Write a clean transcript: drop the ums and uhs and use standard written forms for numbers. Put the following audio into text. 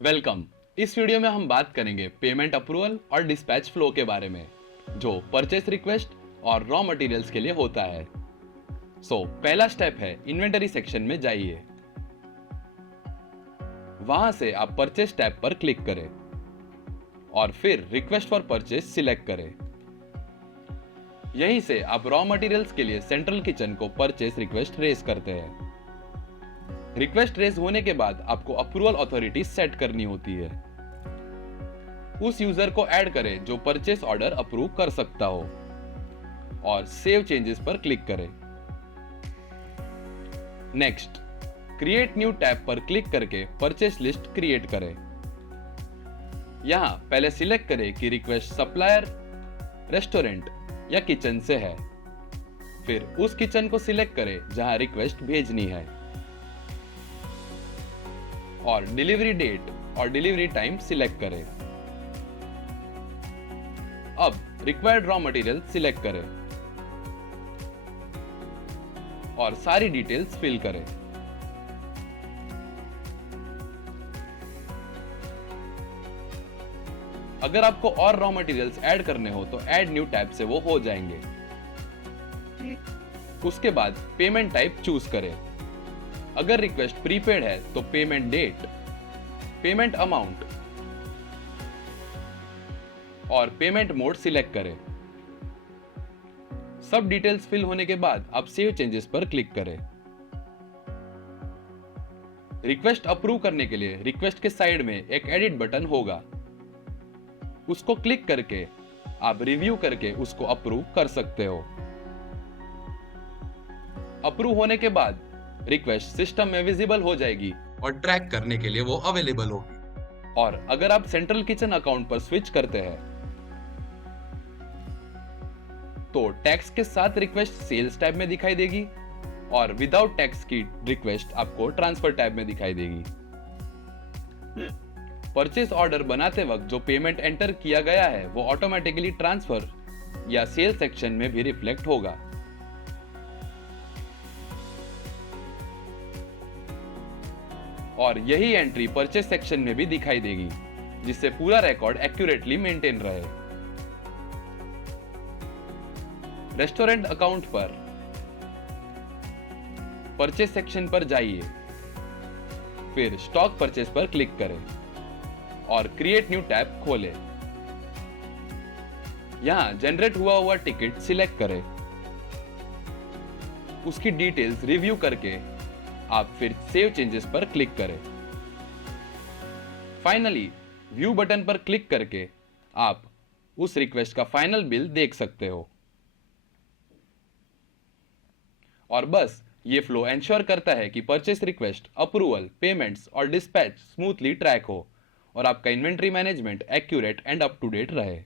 Welcome. इस video में हम बात करेंगे पेमेंट अप्रूवल और डिस्पैच फ्लो के बारे में, जो परचेस रिक्वेस्ट और रॉ मटेरियल्स के लिए होता है। पहला स्टेप है इन्वेंटरी सेक्शन में जाइए। वहां से आप परचेस टैब पर क्लिक करें और फिर रिक्वेस्ट फॉर परचेस सिलेक्ट करें। यहीं से आप रॉ मटेरियल्स के लिए सेंट्रल किचन को परचेस रिक्वेस्ट रेज करते हैं। रिक्वेस्ट रेज होने के बाद आपको अप्रूवल अथॉरिटी सेट करनी होती है। उस यूजर को ऐड करें जो परचेस ऑर्डर अप्रूव कर सकता हो और सेव चेंजेस पर क्लिक करें। नेक्स्ट, क्रिएट न्यू टैब पर क्लिक करके परचेस लिस्ट क्रिएट करें। यहां पहले सिलेक्ट करें कि रिक्वेस्ट सप्लायर, रेस्टोरेंट या किचन से है। फिर उस किचन को सिलेक्ट करें जहां रिक्वेस्ट भेजनी है और डिलीवरी डेट और डिलीवरी टाइम सिलेक्ट करें। अब रिक्वायर्ड रॉ मटेरियल सिलेक्ट करें और सारी डिटेल्स फिल करें। अगर आपको और रॉ मटेरियल्स ऐड करने हो तो ऐड न्यू टैब से वो हो जाएंगे। उसके बाद पेमेंट टाइप चूज करें। अगर रिक्वेस्ट प्रीपेड है तो पेमेंट डेट, पेमेंट अमाउंट और पेमेंट मोड सिलेक्ट करें। सब डिटेल्स फिल होने के बाद आप सेव चेंजेस पर क्लिक करें। रिक्वेस्ट अप्रूव करने के लिए रिक्वेस्ट के साइड में एक एडिट बटन होगा। उसको क्लिक करके आप रिव्यू करके उसको अप्रूव कर सकते हो। अप्रूव होने के बाद रिक्वेस्ट सिस्टम में विजिबल हो जाएगी और ट्रैक करने के लिए वो अवेलेबल होगी। और अगर आप सेंट्रल किचन अकाउंट पर स्विच करते हैं तो टैक्स के साथ रिक्वेस्ट सेल्स टैब में दिखाई देगी और विदाउट टैक्स की रिक्वेस्ट आपको ट्रांसफर टैब में दिखाई देगी। परचेस ऑर्डर बनाते वक्त जो पेमेंट एंटर किया गया है वो ऑटोमेटिकली ट्रांसफर या सेल सेक्शन में भी रिफ्लेक्ट होगा। और यही एंट्री परचेस सेक्शन में भी दिखाई देगी, जिससे पूरा रिकॉर्ड एक्यूरेटली मेंटेन रहे। रेस्टोरेंट अकाउंट पर परचेस सेक्शन पर जाइए, फिर स्टॉक परचेस पर क्लिक करें और क्रिएट न्यू टैब खोलें। यहां जनरेट हुआ टिकट सिलेक्ट करें। उसकी डिटेल्स रिव्यू करके आप फिर सेव चेंजेस पर क्लिक करें। फाइनली व्यू बटन पर क्लिक करके आप उस रिक्वेस्ट का फाइनल बिल देख सकते हो। और बस ये फ्लो एंश्योर करता है कि परचेस रिक्वेस्ट, अप्रूवल, पेमेंट्स और डिस्पैच स्मूथली ट्रैक हो और आपका inventory management accurate and up to date रहे।